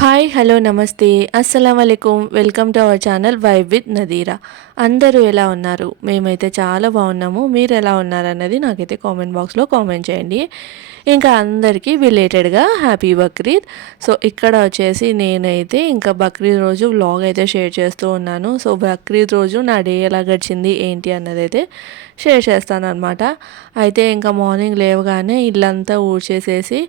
Hi hello నమస్తే అస్సలం వాలేకుమ్ welcome to our channel vibe with Nadira. అందరూ ఎలా ఉన్నారు? మేమైతే చాలా బాగున్నాము. మీరు ఎలా ఉన్నారన్నది నాకైతే కామెంట్ బాక్స్లో కామెంట్ చేయండి. ఇంకా అందరికీ బిలేటెడ్గా హ్యాపీ బక్రీద్. సో ఇక్కడ వచ్చేసి నేనైతే ఇంకా బక్రీద్ రోజు వ్లాగ్ అయితే షేర్ చేస్తూ ఉన్నాను. సో బక్రీద్ రోజు నా డే ఎలా గడిచింది ఏంటి అన్నది అయితే షేర్ చేస్తాను అనమాట. అయితే ఇంకా మార్నింగ్ లేవగానే ఇల్లంతా ఊడ్చేసేసి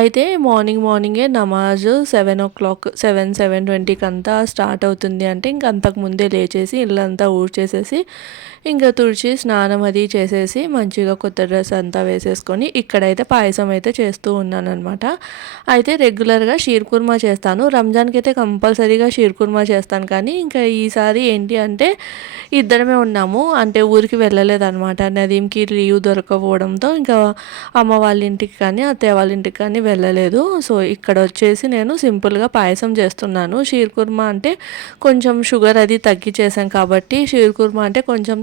అయితే మార్నింగే నమాజ్ 7 o'clock 7:20కి అంతా స్టార్ట్ అవుతుంది. అంటే ఇంక అంతకుముందే లేచేసి ఇల్లంతా ఊడ్చేసేసి ఇంకా తుడిచి స్నానం అది చేసేసి మంచిగా కొత్త డ్రెస్ అంతా వేసేసుకొని ఇక్కడైతే పాయసం అయితే చేస్తూ ఉన్నాను అనమాట. అయితే రెగ్యులర్గా షీర్ కుర్మా చేస్తాను. రంజాన్కి అయితే కంపల్సరీగా షీర్ కుర్మా చేస్తాను. కానీ ఇంకా ఈసారి ఏంటి అంటే ఇద్దరమే ఉన్నాము, అంటే ఊరికి వెళ్ళలేదన్నమాట. నదీంకి లీవ్ దొరకపోవడంతో ఇంకా అమ్మ వాళ్ళ ఇంటికి కానీ అత్తయ్య వాళ్ళ ఇంటికి కానీ వెళ్ళలేదు. సో ఇక్కడ వచ్చేసి నేను సింపుల్గా పాయసం చేస్తున్నాను. షీర్ కుర్మా అంటే కొంచెం షుగర్ అది తగ్గి చేసాం కాబట్టి, షీర్ కుర్మా అంటే కొంచెం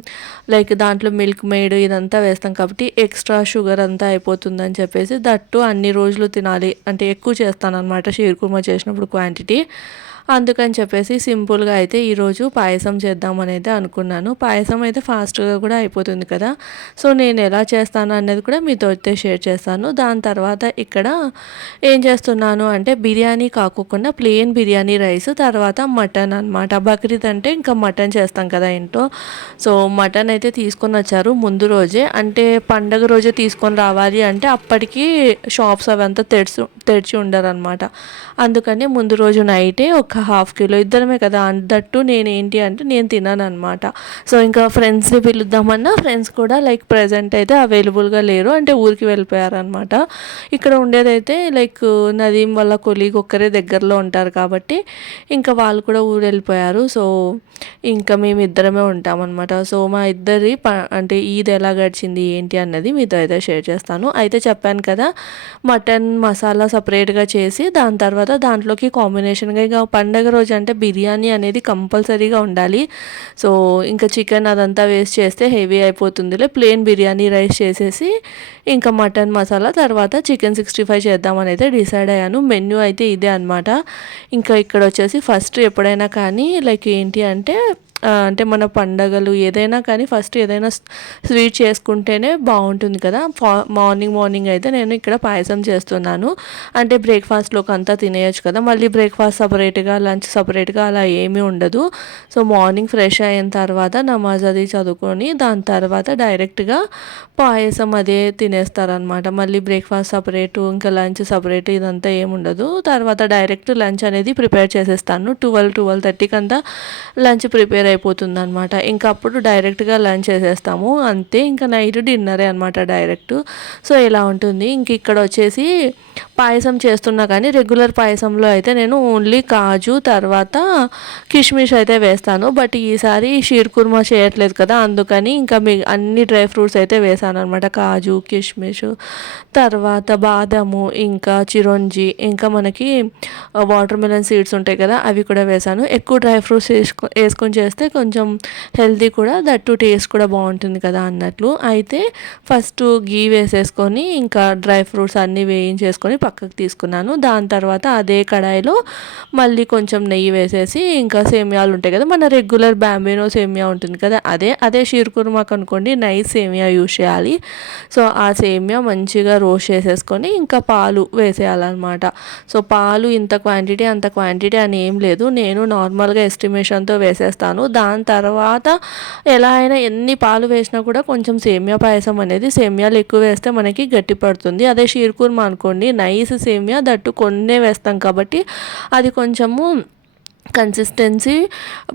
లైక్ దాంట్లో మిల్క్ మేడ్ ఇదంతా వేస్తాం కాబట్టి ఎక్స్ట్రా షుగర్ అంతా అయిపోతుందని చెప్పేసి, దట్టు అన్ని రోజులు తినాలి అంటే ఎక్కువ చేస్తాను అనమాట షీర్ కుర్మా చేసినప్పుడు క్వాంటిటీ. అందుకని చెప్పేసి సింపుల్గా అయితే ఈరోజు పాయసం చేద్దామని అయితే అనుకున్నాను. పాయసం అయితే ఫాస్ట్గా కూడా అయిపోతుంది కదా. సో నేను ఎలా చేస్తాను అనేది కూడా మీతో అయితే షేర్ చేస్తాను. దాని తర్వాత ఇక్కడ ఏం చేస్తున్నాను అంటే బిర్యానీ కాకుండా ప్లెయిన్ బిర్యానీ రైస్, తర్వాత మటన్ అనమాట. బక్రీద్ అంటే ఇంకా మటన్ చేస్తాం కదా ఇంట్లో. సో మటన్ అయితే తీసుకొని వచ్చారు ముందు రోజే, అంటే పండగ రోజే తీసుకొని రావాలి అంటే అప్పటికి షాప్స్ అవంతా తెరిచి ఉండరు అనమాట. అందుకని ముందు రోజు నైటే ఒక హాఫ్ కిలో, ఇద్దరమే కదా, దట్టు నేనేంటి అంటే నేను తిన్నాను అనమాట. సో ఇంకా ఫ్రెండ్స్ని పిలుద్దామన్నా ఫ్రెండ్స్ కూడా లైక్ ప్రజెంట్ అయితే అవైలబుల్గా లేరు, అంటే ఊరికి వెళ్ళిపోయారనమాట. ఇక్కడ ఉండేదైతే లైక్ నదీం వాళ్ళ కొలీగ్ ఒక్కరే దగ్గరలో ఉంటారు కాబట్టి ఇంకా వాళ్ళు కూడా ఊరు వెళ్ళిపోయారు. సో ఇంకా మేము ఇద్దరమే ఉంటామన్నమాట. సో మా ఇద్దరి అంటే ఈద్ ఎలా గడిచింది ఏంటి అన్నది మీతో అయితే షేర్ చేస్తాను. అయితే చెప్పాను కదా, మటన్ మసాలా సపరేట్గా చేసి దాని తర్వాత దాంట్లోకి కాంబినేషన్గా ఇక పండగ రోజు అంటే బిర్యానీ అనేది కంపల్సరీగా ఉండాలి. సో ఇంకా చికెన్ అదంతా వేస్ట్ చేస్తే హెవీ అయిపోతుందిలే, ప్లెయిన్ బిర్యానీ రైస్ చేసేసి ఇంకా మటన్ మసాలా తర్వాత చికెన్ 65 చేద్దామని అయితే డిసైడ్ అయ్యాను. మెన్యూ అయితే ఇదే అనమాట. ఇంకా ఇక్కడ వచ్చేసి ఫస్ట్ ఎప్పుడైనా కానీ లైక్ ఏంటి అంటే అంటే మన పండగలు ఏదైనా కానీ ఫస్ట్ ఏదైనా స్వీట్ చేసుకుంటేనే బాగుంటుంది కదా. మార్నింగ్ అయితే నేను ఇక్కడ పాయసం చేస్తున్నాను. అంటే బ్రేక్ఫాస్ట్లోకి అంతా తినేయచ్చు కదా, మళ్ళీ బ్రేక్ఫాస్ట్ సపరేట్గా లంచ్ సపరేట్గా అలా ఏమీ ఉండదు. సో మార్నింగ్ ఫ్రెష్ అయిన తర్వాత నమాజ్ అది చదువుకొని దాని తర్వాత డైరెక్ట్గా పాయసం అదే తినేస్తారనమాట. మళ్ళీ బ్రేక్ఫాస్ట్ సపరేటు ఇంకా లంచ్ సపరేట్ ఇదంతా ఏముండదు. తర్వాత డైరెక్ట్ లంచ్ అనేది ప్రిపేర్ చేసేస్తాను. 12-12:30కి అంతా లంచ్ ప్రిపేర్ అయిపోతుంది అనమాట. ఇంకా అప్పుడు డైరెక్ట్గా లంచ్ చేసేస్తాము అంతే. ఇంకా నైట్ డిన్నరే అనమాట డైరెక్ట్. సో ఇలా ఉంటుంది. ఇంక ఇక్కడ వచ్చేసి పాయసం చేస్తున్నా కానీ రెగ్యులర్ పాయసంలో అయితే నేను ఓన్లీ కాజు తర్వాత కిష్మిష్ అయితే వేస్తాను. బట్ ఈసారి షీర్ కుర్మా చేయట్లేదు కదా, అందుకని ఇంకా అన్ని డ్రై ఫ్రూట్స్ అయితే వేసాను అనమాట. కాజు, కిష్మిష్, తర్వాత బాదము, ఇంకా చిరోంజి, ఇంకా మనకి వాటర్ మిలన్ సీడ్స్ ఉంటాయి కదా అవి కూడా వేసాను. ఎక్కువ డ్రై ఫ్రూట్స్ వేసుకొని చేస్తే కొంచెం హెల్తీ కూడా, దట్టు టేస్ట్ కూడా బాగుంటుంది కదా అన్నట్లు. అయితే ఫస్ట్ గీ వేసేసుకొని ఇంకా డ్రై ఫ్రూట్స్ అన్నీ వేయించేసుకొని పక్కకు తీసుకున్నాను. దాని తర్వాత అదే కడాయిలో మళ్ళీ కొంచెం నెయ్యి వేసేసి ఇంకా సేమియాలు ఉంటాయి కదా, మన రెగ్యులర్ బ్యాంబినో సేమియా ఉంటుంది కదా, అదే షీర్ కుర్మాకు అనుకోండి నైస్ సేమియా యూజ్ చేయాలి. సో ఆ సేమియా మంచిగా రోస్ట్ చేసేసుకొని ఇంకా పాలు వేసేయాలన్నమాట. సో పాలు ఇంత క్వాంటిటీ అంత క్వాంటిటీ అని ఏం లేదు, నేను నార్మల్గా ఎస్టిమేషన్తో వేసేస్తాను. దాని తర్వాత ఎలా అయినా ఎన్ని పాలు వేసినా కూడా కొంచెం సేమియా పాయసం అనేది సేమియాలు ఎక్కువ వేస్తే మనకి గట్టి పడుతుంది. అదే షీర్ కుర్మా అనుకోండి నైస్ సేమియా, దట్టు కొన్నే వేస్తాం కాబట్టి అది కొంచెము కన్సిస్టెన్సీ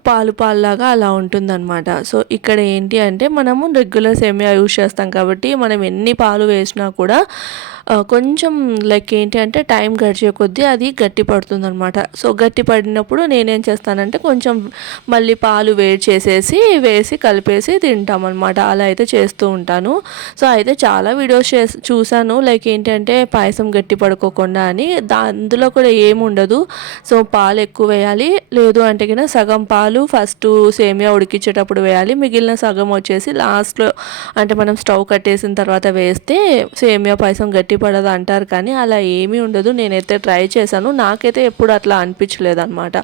పాలులాగా అలా ఉంటుందన్నమాట. సో ఇక్కడ ఏంటి అంటే మనము రెగ్యులర్ సేమియా యూజ్ చేస్తాం కాబట్టి మనం ఎన్ని పాలు వేసినా కూడా కొంచెం లైక్ ఏంటి అంటే టైం గడిచే కొద్దీ అది గట్టి పడుతుంది అనమాట. సో గట్టి పడినప్పుడు నేనేం చేస్తానంటే కొంచెం మళ్ళీ పాలు వేడి చేసేసి వేసి కలిపేసి తింటామన్నమాట. అలా అయితే చేస్తూ ఉంటాను. సో అయితే చాలా వీడియోస్ చూసాను లైక్ ఏంటంటే పాయసం గట్టి పడుకోకుండా అని, అందులో కూడా ఏముండదు. సో పాలు ఎక్కువ వేయాలి, లేదు అంటే కింద సగం పాలు ఫస్ట్ సేమియా ఉడికించేటప్పుడు వేయాలి, మిగిలిన సగం వచ్చేసి లాస్ట్లో అంటే మనం స్టవ్ కట్టేసిన తర్వాత వేస్తే సేమియా పాయసం గట్టి పడదు అంటారు, కానీ అలా ఏమీ ఉండదు. నేనైతే ట్రై చేశాను, నాకైతే ఎప్పుడు అట్లా అనిపించలేదు అనమాట.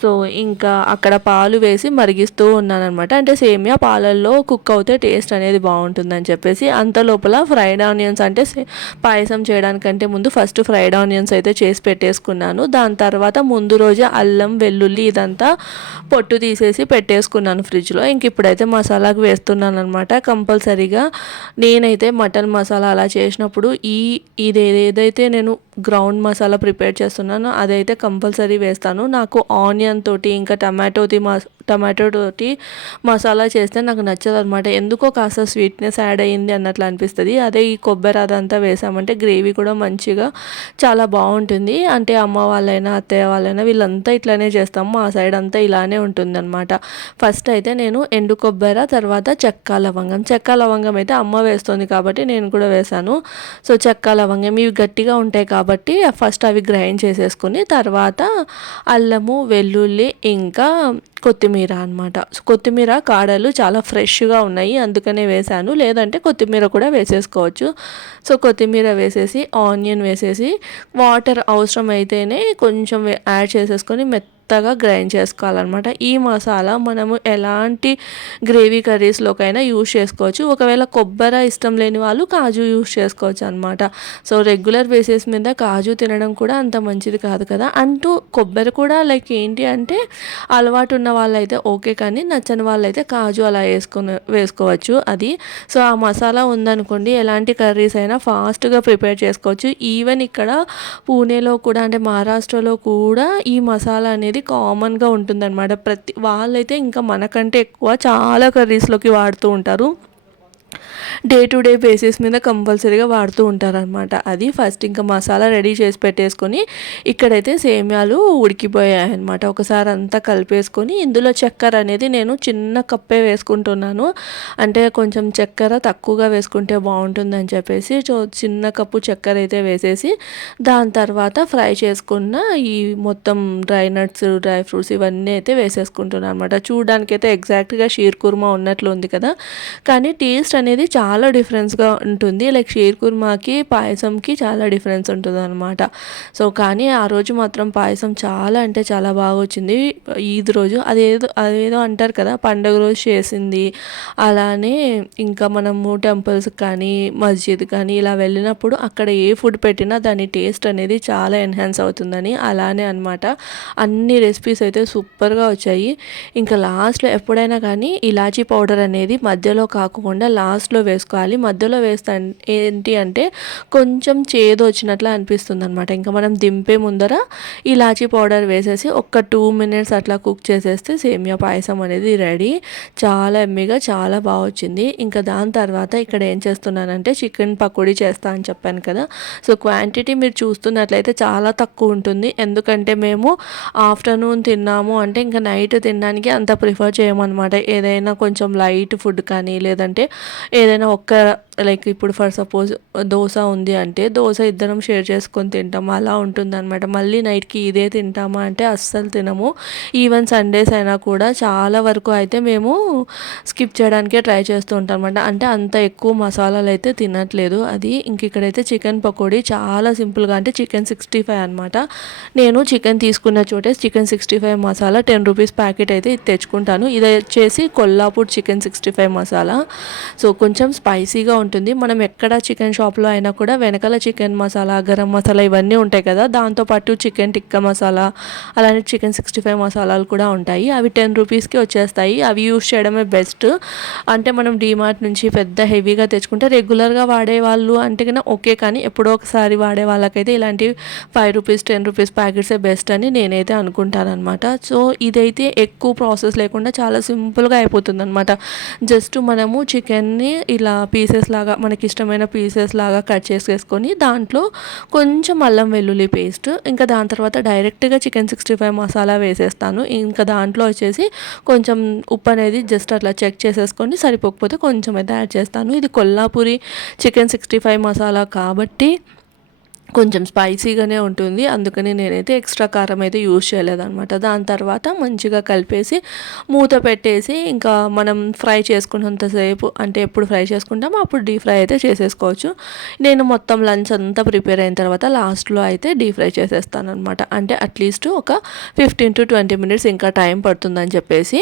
సో ఇంకా అక్కడ పాలు వేసి మరిగిస్తూ ఉన్నానమాట. అంటే సేమియా పాలల్లో కుక్ అవుతే టేస్ట్ అనేది బాగుంటుందని చెప్పేసి అంత లోపల ఫ్రైడ్ ఆనియన్స్ అంటే పాయసం చేయడానికంటే ముందు ఫస్ట్ ఫ్రైడ్ ఆనియన్స్ అయితే చేసి పెట్టేసుకున్నాను. దాని తర్వాత ముందు రోజే అల్లం వెల్లుల్లి ఇదంతా పొట్టు తీసేసి పెట్టేసుకున్నాను ఫ్రిడ్జ్లో. ఇంక ఇప్పుడైతే మసాలాకు వేస్తున్నాను అనమాట. కంపల్సరీగా నేనైతే మటన్ మసాలా అలా చేసినప్పుడు ఇది ఏదైతే నేను గ్రౌండ్ మసాలా ప్రిపేర్ చేస్తున్నానో అదైతే కంపల్సరీ వేస్తాను. నాకు ఆనియన్ తోటి ఇంకా టమాటో తోటి మసాలా చేస్తే నాకు నచ్చదు అనమాట. ఎందుకో కాస్త స్వీట్నెస్ యాడ్ అయ్యింది అన్నట్లు అనిపిస్తుంది. అదే ఈ కొబ్బరి అదంతా వేసామంటే గ్రేవీ కూడా మంచిగా చాలా బాగుంటుంది. అంటే అమ్మ వాళ్ళైనా అత్తయ్య వాళ్ళైనా వీళ్ళంతా ఇట్లానే చేస్తాము, మా సైడ్ అంతా ఇలానే ఉంటుంది అనమాట. ఫస్ట్ అయితే నేను ఎండు కొబ్బరి, తర్వాత చెక్క లవంగం అయితే అమ్మ వేస్తుంది కాబట్టి నేను కూడా వేసాను. సో చెక్క లవంగం ఇవి గట్టిగా ఉంటాయి కాబట్టి ఫస్ట్ అవి గ్రైండ్ చేసేసుకుని తర్వాత అల్లము వెల్లుల్లి ఇంకా కొత్తిమీర అనమాట. కొత్తిమీర కాడలు చాలా ఫ్రెష్గా ఉన్నాయి అందుకనే వేసాను, లేదంటే కొత్తిమీర కూడా వేసేసుకోవచ్చు. సో కొత్తిమీర వేసేసి ఆనియన్ వేసేసి వాటర్ అవసరం అయితేనే కొంచెం యాడ్ చేసేసుకొని మెత్తగా గ్రైండ్ చేసుకోవాలన్నమాట. ఈ మసాలా మనము ఎలాంటి గ్రేవీ కర్రీస్లోకైనా యూజ్ చేసుకోవచ్చు. ఒకవేళ కొబ్బరి ఇష్టం లేని వాళ్ళు కాజు యూజ్ చేసుకోవచ్చు అనమాట. సో రెగ్యులర్ బేసిస్ మీద కాజు తినడం కూడా అంత మంచిది కాదు కదా. అంటూ కొబ్బరి కూడా లైక్ ఏంటి అంటే అలవాటు ఉన్న వాళ్ళైతే ఓకే, కానీ నచ్చని వాళ్ళైతే కాజు అలా వేసుకోవచ్చు అది. సో ఆ మసాలా ఉందనుకోండి ఎలాంటి కర్రీస్ అయినా ఫాస్ట్గా ప్రిపేర్ చేసుకోవచ్చు. ఈవెన్ ఇక్కడ పూణేలో కూడా అంటే మహారాష్ట్రలో కూడా ఈ మసాలా అనేది కామన్గా ఉంటుందన్నమాట. వాళ్ళైతే ఇంకా మనకంటే ఎక్కువ చాలా కర్రీస్లోకి వాడుతూ ఉంటారు. డే టు డే బేసిస్ మీద కంపల్సరీగా వాడుతూ ఉంటారనమాట. అది ఫస్ట్ ఇంకా మసాలా రెడీ చేసి పెట్టేసుకొని ఇక్కడైతే సేమ్యాలు ఉడికిపోయాయి అనమాట. ఒకసారి అంతా కలిపేసుకొని ఇందులో చక్కెర అనేది నేను చిన్న కప్పే వేసుకుంటున్నాను, అంటే కొంచెం చక్కెర తక్కువగా వేసుకుంటే బాగుంటుందని చెప్పేసి చిన్న కప్పు చక్కెర అయితే వేసేసి దాని తర్వాత ఫ్రై చేసుకున్న ఈ మొత్తం డ్రై నట్స్ డ్రై ఫ్రూట్స్ ఇవన్నీ అయితే వేసేసుకుంటున్నాను అనమాట. చూడడానికైతే ఎగ్జాక్ట్గా షీర్ కుర్మా ఉన్నట్లు ఉంది కదా, కానీ టేస్ట్ అనేది చాలా డిఫరెన్స్గా ఉంటుంది. లైక్ షీర్ కుర్మాకి పాయసంకి చాలా డిఫరెన్స్ ఉంటుంది అనమాట. సో కానీ ఆ రోజు మాత్రం పాయసం చాలా అంటే చాలా బాగా వచ్చింది. ఈద్ రోజు అదేదో అంటారు కదా పండుగ రోజు చేసింది. అలానే ఇంకా మనము టెంపుల్స్ కానీ మస్జిద్ కానీ ఇలా వెళ్ళినప్పుడు అక్కడ ఏ ఫుడ్ పెట్టినా దాని టేస్ట్ అనేది చాలా ఎన్హాన్స్ అవుతుందని అలానే అనమాట. అన్ని రెసిపీస్ అయితే సూపర్గా వచ్చాయి. ఇంకా లాస్ట్లో ఎప్పుడైనా కానీ ఇలాచీ పౌడర్ అనేది మధ్యలో కాకుండా లాస్ట్లో వేసుకోవాలి. మధ్యలో వేస్తా ఏంటి అంటే కొంచెం చేదు వచ్చినట్లు అనిపిస్తుంది అనమాట. ఇంకా మనం దింపే ముందర ఇలాచీ పౌడర్ వేసేసి ఒక 2 minutes అట్లా కుక్ చేసేస్తే సేమియా పాయసం అనేది రెడీ. చాలా ఎమ్మిగా చాలా బాగా వచ్చింది. ఇంకా దాని తర్వాత ఇక్కడ ఏం చేస్తున్నానంటే చికెన్ పకోడీ చేస్తా అని చెప్పాను కదా. సో క్వాంటిటీ మీరు చూస్తున్నట్లయితే చాలా తక్కువ ఉంటుంది, ఎందుకంటే మేము ఆఫ్టర్నూన్ తిన్నాము అంటే ఇంకా నైట్ తినడానికి అంత ప్రిఫర్ చేయమన్నమాట. ఏదైనా కొంచెం లైట్ ఫుడ్ కానీ లేదంటే ఏదైనా లైక్ ఇప్పుడు ఫర్ సపోజ్ దోశ ఉంది అంటే దోశ ఇద్దరం షేర్ చేసుకొని తింటాము, అలా ఉంటుందన్నమాట. మళ్ళీ నైట్కి ఇదే తింటామా అంటే అస్సలు తినము. ఈవెన్ సండేస్ అయినా కూడా చాలా వరకు అయితే మేము స్కిప్ చేయడానికే ట్రై చేస్తూ ఉంటాం అనమాట. అంటే అంత ఎక్కువ మసాలాలు అయితే తినట్లేదు అది. ఇంక ఇక్కడైతే చికెన్ పకోడీ చాలా సింపుల్గా అంటే చికెన్ 65 అనమాట. నేను చికెన్ తీసుకున్న చోటే చికెన్ 65 మసాలా 10 రూపీస్ ప్యాకెట్ అయితే ఇది తెచ్చుకుంటాను. ఇది వచ్చేసి కొల్లాపూర్ చికెన్ 65 మసాలా. సో కొంచెం స్పైసీగా ఉంటుంది. మనం ఎక్కడ చికెన్ షాప్లో అయినా కూడా వెనకాల చికెన్ మసాలా గరం మసాలా ఇవన్నీ ఉంటాయి కదా, దాంతోపాటు చికెన్ టిక్కా మసాలా అలానే చికెన్ 65 మసాలాలు కూడా ఉంటాయి. అవి 10 రూపీస్కి వచ్చేస్తాయి. అవి యూస్ చేయడమే బెస్ట్. అంటే మనం డీమార్ట్ నుంచి పెద్ద హెవీగా తెచ్చుకుంటే రెగ్యులర్గా వాడే వాళ్ళు అంటే కన్నా ఓకే, కానీ ఎప్పుడో ఒకసారి వాడే వాళ్ళకైతే ఇలాంటి 5 రూపీస్ 10 రూపీస్ ప్యాకెట్సే బెస్ట్ అని నేనైతే అనుకుంటాను అనమాట. సో ఇదైతే ఎక్కువ ప్రాసెస్ లేకుండా చాలా సింపుల్గా అయిపోతుంది అనమాట. జస్ట్ మనము చికెన్ని ఇలా పీసెస్ లాగా మనకి ఇష్టమైన పీసెస్ లాగా కట్ చేసేసుకొని దాంట్లో కొంచెం అల్లం వెల్లుల్లి పేస్ట్, ఇంకా దాని తర్వాత డైరెక్ట్గా చికెన్ 65 మసాలా వేసేస్తాను. ఇంకా దాంట్లో వచ్చేసి కొంచెం ఉప్పు అనేది జస్ట్ అట్లా చెక్ చేసేసుకొని సరిపోకపోతే కొంచెం అయితే యాడ్ చేస్తాను. ఇది కొల్లాపూరి చికెన్ 65 మసాలా కాబట్టి కొంచెం స్పైసీగానే ఉంటుంది. అందుకని నేనైతే ఎక్స్ట్రా కారం అయితే యూజ్ చేయలేదనమాట. దాని తర్వాత మంచిగా కలిపేసి మూత పెట్టేసి ఇంకా మనం ఫ్రై చేసుకున్నంతసేపు, అంటే ఎప్పుడు ఫ్రై చేసుకుంటామో అప్పుడు డీప్ ఫ్రై అయితే చేసేసుకోవచ్చు. నేను మొత్తం లంచ్ అంతా ప్రిపేర్ అయిన తర్వాత లాస్ట్లో అయితే డీప్ ఫ్రై చేసేస్తానమాట. అంటే అట్లీస్ట్ ఒక 15-20 మినిట్స్ ఇంకా టైం పడుతుందని చెప్పేసి,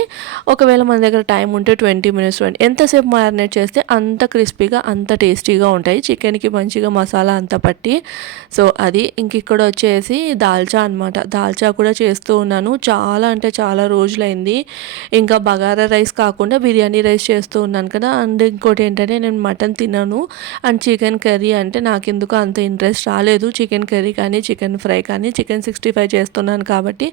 ఒకవేళ మన దగ్గర టైం ఉంటే 20 మినిట్స్, ఎంతసేపు మ్యారినేట్ చేస్తే అంత క్రిస్పీగా అంత టేస్టీగా ఉంటాయి. చికెన్కి మంచిగా మసాలా అంతా పట్టి. సో అది ఇక్కడ వచ్చేసి దాల్చా అనమాట. దాల్చా కూడా చేస్తూ ఉన్నాను. చాలా అంటే చాలా రోజులైంది. ఇంకా బగారా రైస్ కాకుండా బిర్యానీ రైస్ చేస్తూ ఉన్నాను కదా. అండ్ ఇంకోటి ఏంటంటే నేను మటన్ తినను. అండ్ చికెన్ కర్రీ అంటే నాకు ఎందుకు అంత ఇంట్రెస్ట్ రాలేదు. చికెన్ కర్రీ కానీ చికెన్ ఫ్రై కానీ చికెన్ 65 చేస్తున్నాను కాబట్టి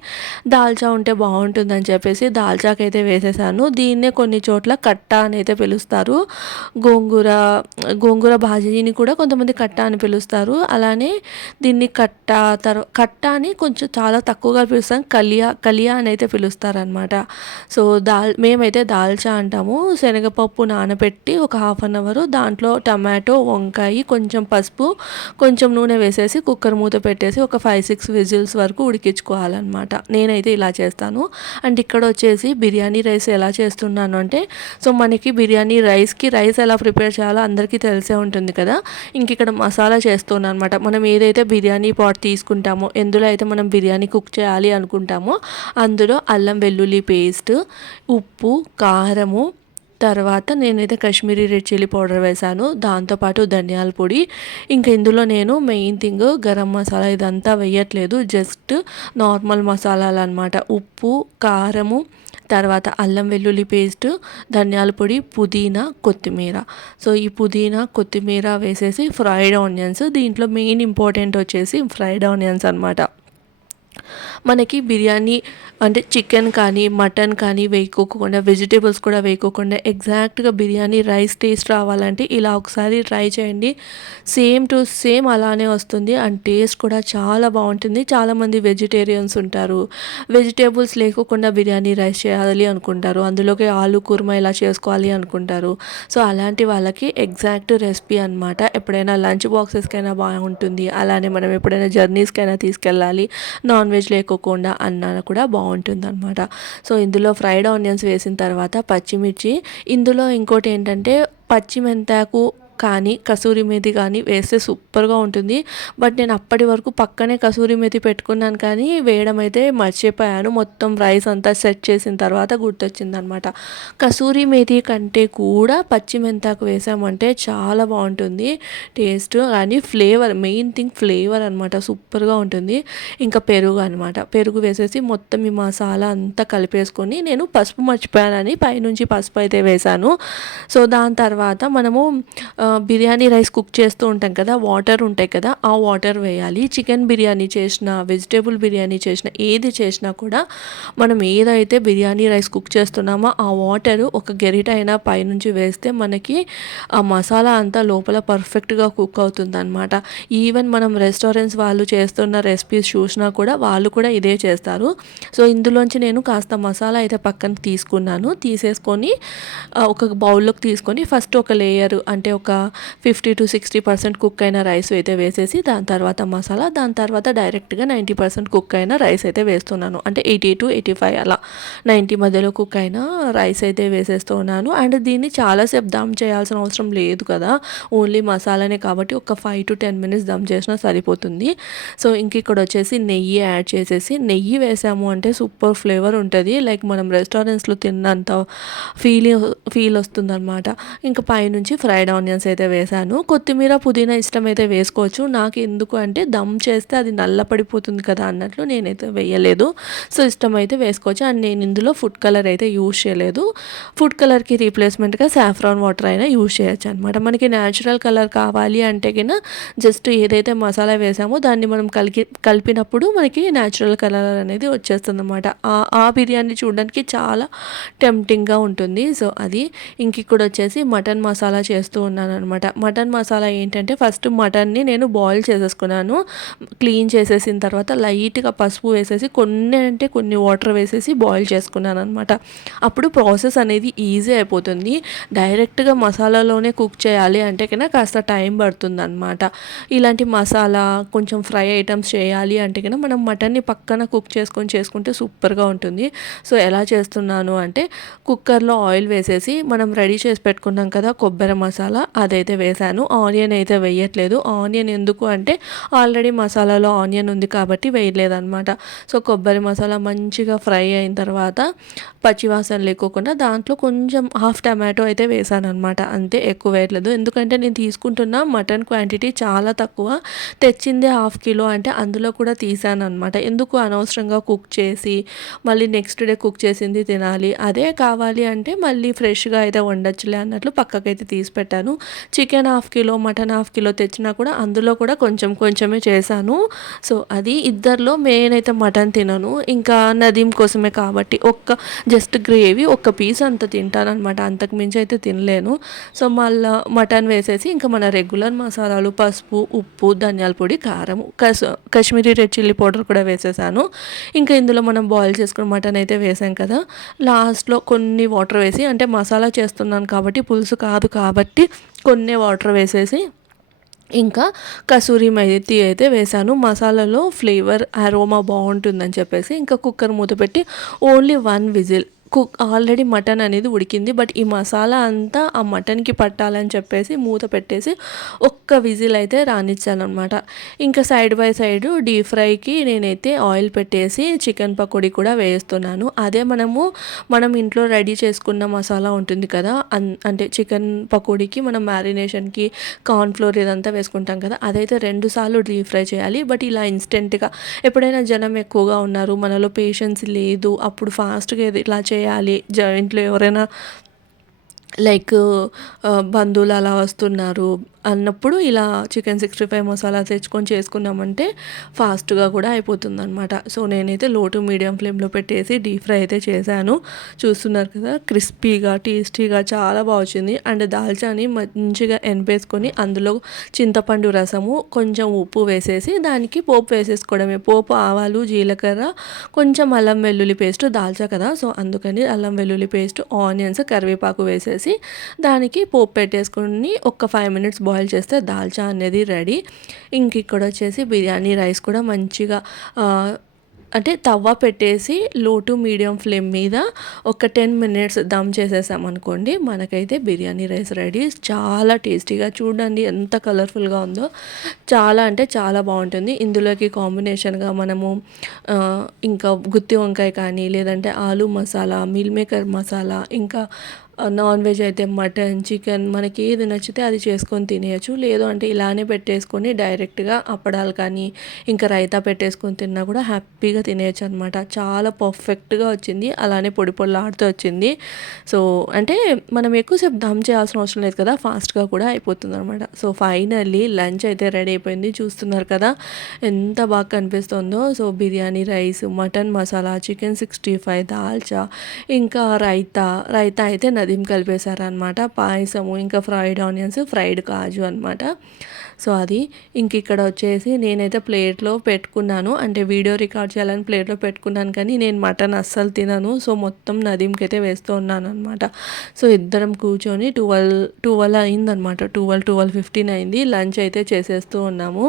దాల్చా ఉంటే బాగుంటుందని చెప్పేసి దాల్చాకైతే వేసేసాను. దీన్నే కొన్ని చోట్ల కట్ట అని అయితే పిలుస్తారు. గోంగూర గోంగూర భాజీని కూడా కొంతమంది కట్ట అని పిలుస్తారు. అలానే దీన్ని కట్ట అని కొంచెం చాలా తక్కువగా పిలుస్తాం. కలియా అని అయితే పిలుస్తారనమాట. సో మేమైతే దాల్చా అంటాము. శనగపప్పు నానబెట్టి ఒక 1/2 అవర్ దాంట్లో టమాటో, వంకాయ, కొంచెం పసుపు, కొంచెం నూనె వేసేసి కుక్కర్ మూత పెట్టేసి ఒక 5-6 విజిల్స్ వరకు ఉడికించుకోవాలన్నమాట. నేనైతే ఇలా చేస్తాను. అండ్ ఇక్కడ వచ్చేసి బిర్యానీ రైస్ ఎలా చేస్తున్నాను అంటే, సో మనకి బిర్యానీ రైస్కి రైస్ ఎలా ప్రిపేర్ చేయాలో అందరికీ తెలిసే ఉంటుంది కదా. ఇక్కడ మసాలా చేస్తున్నాను అనమాట. మనం ఏదైతే బిర్యానీ పాట్ తీసుకుంటామో, ఎందులో అయితే మనం బిర్యానీ కుక్ చేయాలి అనుకుంటామో అందులో అల్లం వెల్లుల్లి పేస్ట్, ఉప్పు, కారము, తర్వాత నేనైతే కాశ్మీరీ రెడ్ చిల్లీ పౌడర్ వేశాను. దాంతోపాటు ధనియాల పొడి. ఇందులో నేను మెయిన్ థింగ్ గరం మసాలా ఇదంతా వేయట్లేదు. జస్ట్ నార్మల్ మసాలాలు అనమాట. ఉప్పు, కారము, తర్వాత అల్లం వెల్లుల్లి పేస్ట్, ధనియాల పొడి, పుదీనా, కొత్తిమీర. సో ఈ పుదీనా, కొత్తిమీర వేసేసి ఫ్రైడ్ ఆనియన్స్. దీంట్లో మెయిన్ ఇంపార్టెంట్ వచ్చేసి ఫ్రైడ్ ఆనియన్స్ అనమాట. మనకి బిర్యానీ అంటే చికెన్ కానీ మటన్ కానీ వేయకోకుండా, వెజిటేబుల్స్ కూడా వేయకోకుండా ఎగ్జాక్ట్గా బిర్యానీ రైస్ టేస్ట్ రావాలంటే ఇలా ఒకసారి ట్రై చేయండి. సేమ్ టు సేమ్ అలానే వస్తుంది. అండ్ టేస్ట్ కూడా చాలా బాగుంటుంది. చాలామంది వెజిటేరియన్స్ ఉంటారు, వెజిటేబుల్స్ లేకోకుండా బిర్యానీ రైస్ చేయాలి అనుకుంటారు, అందులోకి ఆలు కుర్మా ఇలా చేసుకోవాలి అనుకుంటారు. సో అలాంటి వాళ్ళకి ఎగ్జాక్ట్ రెసిపీ అనమాట. ఎప్పుడైనా లంచ్ బాక్సెస్కైనా బాగుంటుంది. అలానే మనం ఎప్పుడైనా జర్నీస్కైనా తీసుకెళ్ళాలి, నాన్ వెజ్ లేకోకుండా అన్నా కూడా బాగుంటుంది అనమాట. సో ఇందులో ఫ్రైడ్ ఆనియన్స్ వేసిన తర్వాత పచ్చిమిర్చి. ఇందులో ఇంకోటి ఏంటంటే పచ్చిమెంతాకు కానీ కసూరి మేతి కానీ వేస్తే సూపర్గా ఉంటుంది. బట్ నేను అప్పటి వరకు పక్కనే కసూరి మేతి పెట్టుకున్నాను కానీ వేయడం అయితే మర్చిపోయాను. మొత్తం రైస్ అంతా సెట్ చేసిన తర్వాత గుర్తొచ్చిందనమాట. కసూరి మేతి కంటే కూడా పచ్చి మెంతాకు వేసామంటే చాలా బాగుంటుంది టేస్ట్. కానీ ఫ్లేవర్, మెయిన్ థింగ్ ఫ్లేవర్ అనమాట, సూపర్గా ఉంటుంది. పెరుగు అనమాట. పెరుగు వేసేసి మొత్తం ఈ మసాలా అంతా కలిపేసుకొని, నేను పసుపు మర్చిపోయానని పైనుంచి పసుపు అయితే వేశాను. సో దాని తర్వాత మనము బిర్యానీ రైస్ కుక్ చేస్తూ ఉంటాం కదా, వాటర్ ఉంటాయి కదా, ఆ వాటర్ వేయాలి. చికెన్ బిర్యానీ చేసినా, వెజిటేబుల్ బిర్యానీ చేసినా, ఏది చేసినా కూడా మనం ఏదైతే బిర్యానీ రైస్ కుక్ చేస్తున్నామో ఆ వాటర్ ఒక గెరిట అయినా పైనుంచి వేస్తే మనకి ఆ మసాలా అంతా లోపల పర్ఫెక్ట్గా కుక్ అవుతుంది అనమాట. ఈవెన్ మనం రెస్టారెంట్స్ వాళ్ళు చేస్తున్న రెసిపీస్ చూసినా కూడా వాళ్ళు కూడా ఇదే చేస్తారు. సో ఇందులోంచి నేను కాస్త మసాలా అయితే పక్కన తీసుకున్నాను. తీసేసుకొని ఒక బౌల్లోకి తీసుకొని ఫస్ట్ ఒక లేయర్ అంటే ఒక 50-60% కుక్ అయిన రైస్ అయితే వేసేసి దాని తర్వాత మసాలా, దాని తర్వాత డైరెక్ట్గా 90% కుక్ అయిన రైస్ అయితే వేస్తున్నాను. అంటే 80-85 అలా 90 మధ్యలో కుక్ అయిన రైస్ అయితే వేసేస్తూ ఉన్నాను. అండ్ దీన్ని చాలాసేపు దమ్ చేయాల్సిన అవసరం లేదు కదా, ఓన్లీ మసాలానే కాబట్టి ఒక 5-10 మినిట్స్ దమ్ చేసినా సరిపోతుంది. సో ఇక్కడ వచ్చేసి నెయ్యి యాడ్ చేసేసి, నెయ్యి వేసాము అంటే సూపర్ ఫ్లేవర్ ఉంటుంది. లైక్ మనం రెస్టారెంట్స్లో తిన్నంత ఫీల్ వస్తుందన్నమాట. పైనుంచి ఫ్రైడ్ ఆనియన్స్ అయితే వేసాను. కొత్తిమీర, పుదీనా ఇష్టమైతే వేసుకోవచ్చు. నాకు ఎందుకు అంటే దమ్ చేస్తే అది నల్ల పడిపోతుంది కదా అన్నట్లు నేనైతే వేయలేదు. సో ఇష్టమైతే వేసుకోవచ్చు. అండ్ నేను ఇందులో ఫుడ్ కలర్ అయితే యూజ్ చేయలేదు. ఫుడ్ కలర్కి రీప్లేస్మెంట్గా సాఫ్రాన్ వాటర్ అయినా యూజ్ చేయొచ్చు అనమాట. మనకి న్యాచురల్ కలర్ కావాలి అంటే కినా జస్ట్ ఏదైతే మసాలా వేసామో దాన్ని మనం కలిపినప్పుడు మనకి న్యాచురల్ కలర్ అనేది వచ్చేస్తుంది అనమాట. ఆ బిర్యానీ చూడడానికి చాలా టెంప్టింగ్గా ఉంటుంది. సో అది ఇక్కడ వచ్చేసి మటన్ మసాలా చేస్తూ ఉన్నాను అనమాట. మటన్ మసాలా ఏంటంటే ఫస్ట్ మటన్ని నేను బాయిల్ చేసేసుకున్నాను. క్లీన్ చేసేసిన తర్వాత లైట్‌గా పసుపు వేసేసి కొన్ని అంటే కొన్ని వాటర్ వేసేసి బాయిల్ చేసుకున్నాననమాట. అప్పుడు ప్రాసెస్ అనేది ఈజీ అయిపోతుంది. డైరెక్ట్‌గా మసాలాలోనే కుక్ చేయాలి అంటే కన్నా కాస్త టైం పడుతుందనమాట. ఇలాంటి మసాలా కొంచెం ఫ్రై ఐటమ్స్ చేయాలి అంటే కన్నా మనం మటన్ని పక్కన కుక్ చేసుకుంటే సూపర్‌గా ఉంటుంది. సో, ఎలా చేస్తున్నాను అంటే కుక్కర్‌లో ఆయిల్ వేసేసి మనం రెడీ చేసి పెట్టుకున్నాం కదా కొబ్బరి మసాలా అదైతే వేశాను. ఆనియన్ అయితే వేయట్లేదు. ఆనియన్ ఎందుకు అంటే ఆల్రెడీ మసాలాలో ఆనియన్ ఉంది కాబట్టి వేయలేదనమాట. సో, కొబ్బరి మసాలా మంచిగా ఫ్రై అయిన తర్వాత పచ్చివాసన లేకోకుండా దాంట్లో కొంచెం హాఫ్ టమాటో అయితే వేశాననమాట. అంతే, ఎక్కువ వేయట్లేదు. ఎందుకంటే నేను తీసుకుంటున్న మటన్ క్వాంటిటీ చాలా తక్కువ. తెచ్చిందే హాఫ్ కిలో అంటే అందులో కూడా తీసాననమాట. ఎందుకు అనవసరంగా కుక్ చేసి మళ్ళీ నెక్స్ట్ డే కుక్ చేసింది తినాలి. అదే కావాలి అంటే మళ్ళీ ఫ్రెష్‌గా అయితే వండొచ్చులే అన్నట్లు పక్కకైతే తీసి పెట్టాను. Chicken half kilo, mutton half kilo తెచ్చినా కూడా అందులో కూడా కొంచెం కొంచెమే చేశాను. సో, అది ఇద్దరిలో మెయిన్ అయితే మటన్ తినను. ఇంకా నదీం కోసమే కాబట్టి జస్ట్ గ్రేవీ ఒక్క పీస్ అంత తింటాననమాట. అంతకు మించి అయితే తినలేను. సో, మళ్ళా మటన్ వేసేసి ఇంకా మన రెగ్యులర్ మసాలాలు పసుపు, ఉప్పు, ధనియాల పొడి, కారం, కాశ్మీరీ రెడ్ చిల్లీ పౌడర్ కూడా వేసేసాను. ఇంకా ఇందులో మనం బాయిల్ చేసుకున్న మటన్ అయితే వేసాం కదా, లాస్ట్‌లో కొన్ని వాటర్ వేసి అంటే మసాలా చేస్తున్నాను కాబట్టి పులుసు కాదు కాబట్టి కొన్నే వాటర్ వేసేసి ఇంకా కసూరి మేతి అయితే వేశాను. మసాలాలో ఫ్లేవర్ అరోమా బాగుంటుందని చెప్పేసి ఇంకా కుక్కర్ మూత పెట్టి ఓన్లీ 1 విజిల్ ఆల్రెడీ మటన్ అనేది ఉడికింది. బట్ ఈ మసాలా అంతా ఆ మటన్‌కి పట్టాలని చెప్పేసి మూత పెట్టేసి ఒక్క విజిల్ అయితే రానిచ్చాననమాట. ఇంకా సైడ్ బై సైడు డీప్ ఫ్రైకి నేనైతే ఆయిల్ పెట్టేసి చికెన్ పకోడీ కూడా వేస్తున్నాను. అదే మనం ఇంట్లో రెడీ చేసుకున్న మసాలా ఉంటుంది కదా, అంటే చికెన్ పకోడీకి మనం మ్యారినేషన్‌కి కార్న్ ఫ్లోర్ ఇదంతా వేసుకుంటాం కదా, అదైతే 2 సార్లు డీప్ ఫ్రై చేయాలి. బట్ ఇలా ఇన్స్టెంట్‌గా ఎప్పుడైనా జనం ఎక్కువగా ఉన్నారు, మనలో పేషెన్స్ లేదు, అప్పుడు ఫాస్ట్‌గా ఇలా చేయాలి, ఇంట్లో ఎవరైనా లైక్ బంధువులు అలా వస్తున్నారు అన్నప్పుడు ఇలా చికెన్ 65 మసాలా తెచ్చుకొని చేసుకున్నామంటే ఫాస్ట్‌గా కూడా అయిపోతుందనమాట. సో, నేనైతే లో టు మీడియం ఫ్లేమ్‌లో పెట్టేసి డీప్ ఫ్రై అయితే చేశాను. చూస్తున్నారు కదా, క్రిస్పీగా టేస్టీగా చాలా బాగా వచ్చింది. అండ్ దాల్చాని మంచిగా ఎనిపేసుకొని అందులో చింతపండు రసము, కొంచెం ఉప్పు వేసేసి దానికి పోపు వేసేసుకోవడమే. పోపు ఆవాలు, జీలకర్ర, కొంచెం అల్లం వెల్లుల్లి పేస్ట్, దాల్చా కదా, సో అందుకని అల్లం వెల్లుల్లి పేస్ట్, ఆనియన్స్, కరివేపాకు వేసేసి దానికి పోపు పెట్టేసుకొని ఒక 5 మినిట్స్ బాయిల్ చేస్తే దాల్చా అనేది రెడీ. ఇంక ఇక్కడ వచ్చేసి బిర్యానీ రైస్ కూడా మంచిగా అంటే తవ్వ పెట్టేసి లో టు మీడియం ఫ్లేమ్ మీద ఒక 10 మినిట్స్ దమ్ చేసేసామనుకోండి, మనకైతే బిర్యానీ రైస్ రెడీ. చాలా టేస్టీగా, చూడండి ఎంత కలర్ఫుల్గా ఉందో, చాలా అంటే చాలా బాగుంటుంది. ఇందులోకి కాంబినేషన్గా మనము ఇంకా గుత్తి వంకాయ కానీ లేదంటే ఆలు మసాలా, మీల్ మేకర్ మసాలా, ఇంకా నాన్ వెజ్ అయితే మటన్, చికెన్ మనకి ఏది నచ్చితే అది చేసుకొని తినేయచ్చు. లేదు అంటే ఇలానే పెట్టేసుకొని డైరెక్ట్గా అప్పడాలు కానీ ఇంకా రైతా పెట్టేసుకొని తిన్నా కూడా హ్యాపీగా తినేయచ్చు అనమాట. చాలా పర్ఫెక్ట్గా వచ్చింది, అలానే పొడి పొడిలాడుతూ వచ్చింది. సో, అంటే మనం ఎక్కువసేపు దమ్ చేయాల్సిన అవసరం లేదు కదా, ఫాస్ట్గా కూడా అయిపోతుంది అనమాట. సో, ఫైనల్లీ లంచ్ అయితే రెడీ అయిపోయింది. చూస్తున్నారు కదా ఎంత బాగా కనిపిస్తుందో. So, biryani rice, mutton masala, chicken 65, dalcha, ఇంకా రైతా అయితే నదీం కలిపేశారనమాట. పాయసము, ఇంకా ఫ్రైడ్ ఆనియన్స్, ఫ్రైడ్ కాజు అనమాట. సో, అది ఇంక ఇక్కడ వచ్చేసి నేనైతే ప్లేట్లో పెట్టుకున్నాను, అంటే వీడియో రికార్డ్ చేయాలని ప్లేట్లో పెట్టుకున్నాను, కానీ నేను మటన్ అస్సలు తినను. సో, మొత్తం నదీంకి అయితే వేస్తూ ఉన్నాను అనమాట. సో, ఇద్దరం కూర్చొని 12 అయిందనమాట. 12:15 అయింది. లంచ్ అయితే చేసేస్తూ ఉన్నాము.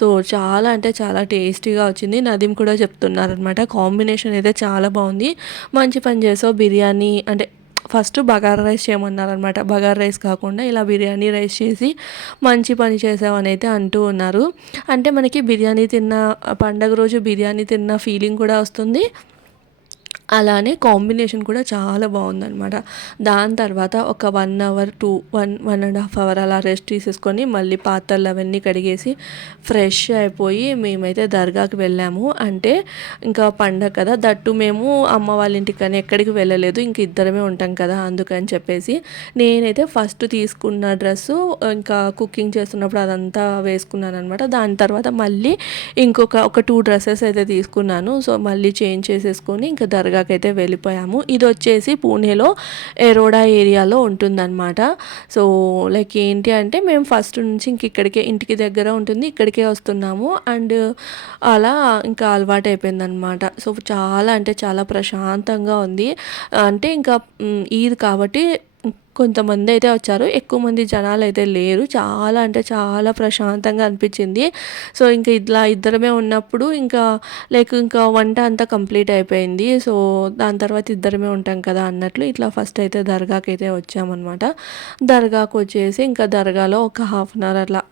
సో, చాలా అంటే చాలా టేస్టీగా వచ్చింది. నదీం కూడా చెప్తున్నారనమాట, కాంబినేషన్ అయితే చాలా బాగుంది, మంచి పని చేసావు. బిర్యానీ అంటే ఫస్ట్ బగారా రైస్ చేయమన్నారనమాట. బగారా రైస్ కాకుండా ఇలా బిర్యానీ రైస్ చేసి మంచి పని చేసామని అయితే అంటూ ఉన్నారు. అంటే మనకి బిర్యానీ తిన్న పండగ రోజు బిర్యానీ తిన్న ఫీలింగ్ కూడా వస్తుంది, అలానే కాంబినేషన్ కూడా చాలా బాగుందనమాట. దాని తర్వాత ఒక 1 అవర్ 1.5 అవర్ అలా రెస్ట్ తీసేసుకొని మళ్ళీ పాత్రలు అవన్నీ కడిగేసి ఫ్రెష్ అయిపోయి మేమైతే దర్గాకి వెళ్ళాము. అంటే ఇంకా పండగ కదా, దట్టు మేము అమ్మ వాళ్ళ ఇంటికి కానీ ఎక్కడికి వెళ్ళలేదు, ఇంక ఇద్దరమే ఉంటాం కదా, అందుకని చెప్పేసి నేనైతే ఫస్ట్ తీసుకున్న డ్రెస్సు ఇంకా కుకింగ్ చేస్తున్నప్పుడు అదంతా వేసుకున్నాను అనమాట. దాని తర్వాత మళ్ళీ ఒక 2 డ్రెస్సెస్ అయితే తీసుకున్నాను. సో, మళ్ళీ చేంజ్ చేసేసుకొని ఇంకా దర్గా దర్గాకైతే వెళ్ళిపోయాము. ఇది వచ్చేసి పూణేలో ఎరోడా ఏరియాలో ఉంటుందన్నమాట. సో లైక్ ఏంటి అంటే మేము ఫస్ట్ నుంచి ఇక్కడికే ఇంటికి దగ్గర ఉంటుంది, ఇక్కడికే వస్తున్నాము. అండ్ అలా ఇంకా అలవాటు అయిపోయిందనమాట. సో చాలా అంటే చాలా ప్రశాంతంగా ఉంది. అంటే ఇంకా ఈద్ కాబట్టి కొంతమంది అయితే వచ్చారు, ఎక్కువ మంది జనాలు అయితే లేరు. చాలా అంటే చాలా ప్రశాంతంగా అనిపించింది. సో ఇంకా ఇట్లా ఇద్దరమే ఉన్నప్పుడు ఇంకా లైక్ ఇంకా వంట అంతా కంప్లీట్ అయిపోయింది. సో దాని తర్వాత ఇద్దరమే ఉంటాం కదా అన్నట్లు ఇట్లా ఫస్ట్ అయితే దర్గాకి అయితే వచ్చామన్నమాట. దర్గాకు వచ్చేసి ఇంకా దర్గాలో ఒక హాఫ్ అన్ అవర్ అట్లా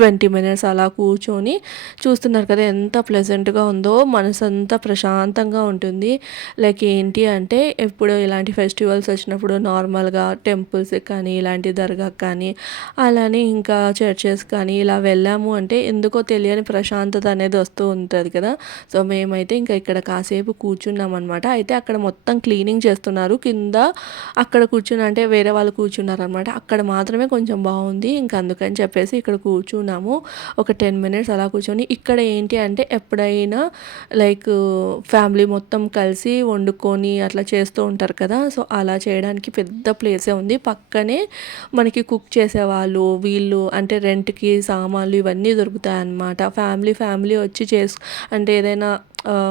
20 మినిట్స్ అలా కూర్చొని చూస్తున్నారు కదా ఎంత ప్లెజెంట్గా ఉందో, మనసు అంతా ప్రశాంతంగా ఉంటుంది. లైక్ ఏంటి అంటే ఎప్పుడు ఇలాంటి ఫెస్టివల్స్ వచ్చినప్పుడు నార్మల్గా టెంపుల్స్ కానీ ఇలాంటి దర్గాకి కానీ అలానే ఇంకా చర్చెస్ కానీ ఇలా వెళ్ళాము అంటే ఎందుకో తెలియని ప్రశాంతత అనేది వస్తూ ఉంటుంది కదా. సో మేమైతే ఇంకా ఇక్కడ కాసేపు కూర్చున్నాం అనమాట. అయితే అక్కడ మొత్తం క్లీనింగ్ చేస్తున్నారు కింద, అక్కడ కూర్చుని అంటే వేరే వాళ్ళు కూర్చున్నారు అనమాట. అక్కడ మాత్రమే కొంచెం బాగుంది, ఇంకా అందుకని చెప్పేసి ఇక్కడ కూర్చున్నాము ఒక 10 మినిట్స్ అలా కూర్చొని. ఇక్కడ ఏంటి అంటే ఎప్పుడైనా లైక్ ఫ్యామిలీ మొత్తం కలిసి వండుకొని అట్లా చేస్తూ ఉంటారు కదా. సో అలా చేయడానికి పెద్ద ప్లేసే ఉంది. పక్కనే మనకి కుక్ చేసేవాళ్ళు వీళ్ళు అంటే రెంట్కి సామాన్లు ఇవన్నీ దొరుకుతాయి అన్నమాట. ఫ్యామిలీ వచ్చి అంటే ఏదైనా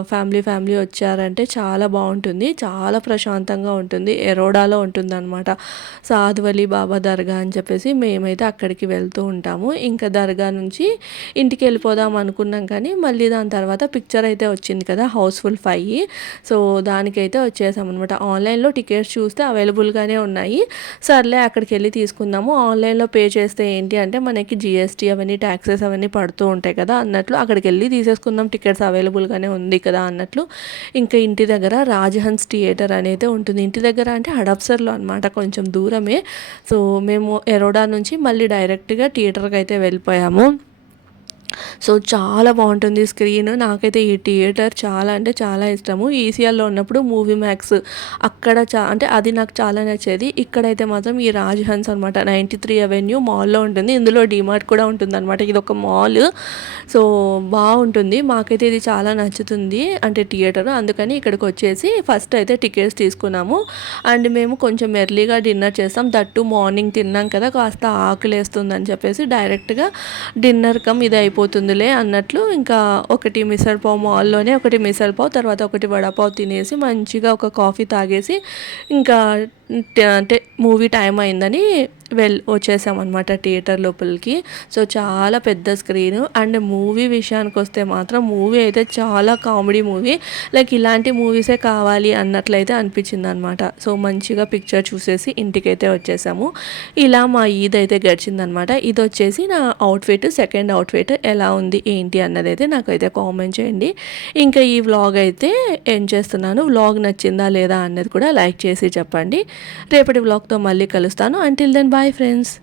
ఫ్యామిలీ వచ్చారంటే చాలా బాగుంటుంది, చాలా ప్రశాంతంగా ఉంటుంది. ఎరోడాలో ఉంటుందన్నమాట సాద్ వలీ బాబా దర్గా అని చెప్పేసి. మేమైతే అక్కడికి వెళ్తూ ఉంటాము. ఇంకా దర్గా నుంచి ఇంటికి వెళ్ళిపోదాం అనుకున్నాం కానీ మళ్ళీ దాని తర్వాత పిక్చర్ అయితే వచ్చింది కదా హౌస్ఫుల్ 5. సో దానికైతే వచ్చేసామన్నమాట. ఆన్లైన్లో టికెట్స్ చూస్తే అవైలబుల్గానే ఉన్నాయి. సర్లే అక్కడికి వెళ్ళి తీసుకుందాము. ఆన్లైన్లో పే చేస్తే ఏంటి అంటే మనకి జిఎస్టీ అవన్నీ ట్యాక్సెస్ అవన్నీ పడుతూ ఉంటాయి కదా అన్నట్లు అక్కడికి వెళ్ళి తీసేసుకుందాం, టికెట్స్ అవైలబుల్గానే ఉంది కదా అన్నట్లు. ఇంకా ఇంటి దగ్గర రాజహన్స్ థియేటర్ అనేది ఉంటుంది. ఇంటి దగ్గర అంటే హడప్సర్లో అనమాట, కొంచెం దూరమే. సో మేము ఎరోడా నుంచి మళ్ళీ డైరెక్ట్గా థియేటర్కి అయితే వెళ్ళిపోయాము. సో చాలా బాగుంటుంది స్క్రీన్. నాకైతే ఈ థియేటర్ చాలా అంటే చాలా ఇష్టము. ఈసీఎల్లో ఉన్నప్పుడు మూవీ మ్యాక్స్ అక్కడ అంటే అది నాకు చాలా నచ్చేది. ఇక్కడైతే మాత్రం ఈ రాజ్హన్స్ అనమాట 93 అవెన్యూ మాల్లో ఉంటుంది. ఇందులో డిమార్ట్ కూడా ఉంటుంది అనమాట. ఇది ఒక మాల్. సో బాగుంటుంది, మాకైతే ఇది చాలా నచ్చుతుంది అంటే థియేటర్. అందుకని ఇక్కడికి వచ్చేసి ఫస్ట్ అయితే టికెట్స్ తీసుకున్నాము. అండ్ మేము కొంచెం ఎర్లీగా డిన్నర్ చేస్తాం. దట్టు మార్నింగ్ తిన్నాం కదా, కాస్త ఆకలేస్తుందని చెప్పేసి డైరెక్ట్గా డిన్నర్ ఇది అయిపోతుందిలే అన్నట్లు ఇంకా ఒకటి మిసల్ పావ్ మాల్లోనే ఒకటి మిసల్ పావ్, తర్వాత ఒకటి వడాపావ్ తినేసి మంచిగా ఒక కాఫీ తాగేసి ఇంకా అంటే మూవీ టైం అయిందని వచ్చేసామన్నమాట థియేటర్ లోపలికి. సో చాలా పెద్ద స్క్రీన్. అండ్ మూవీ విషయానికి వస్తే మాత్రం మూవీ అయితే చాలా కామెడీ మూవీ. లైక్ ఇలాంటి మూవీసే కావాలి అన్నట్లయితే అనిపించింది అనమాట. సో మంచిగా పిక్చర్ చూసేసి ఇంటికైతే వచ్చేసాము. ఇలా మా ఈద్ అయితే గడిచిందనమాట. ఇది వచ్చేసి నా అవుట్ఫిట్, సెకండ్ అవుట్ఫిట్ ఎలా ఉంది ఏంటి అన్నది అయితే నాకైతే కామెంట్ చేయండి. ఇంకా ఈ వ్లాగ్ అయితే ఎండ్ చేస్తున్నాను. వ్లాగ్ నచ్చిందా లేదా అన్నది కూడా లైక్ చేసి చెప్పండి. రేపటి వ్లాగ్తో మళ్ళీ కలుస్తాను. Until then bye friends.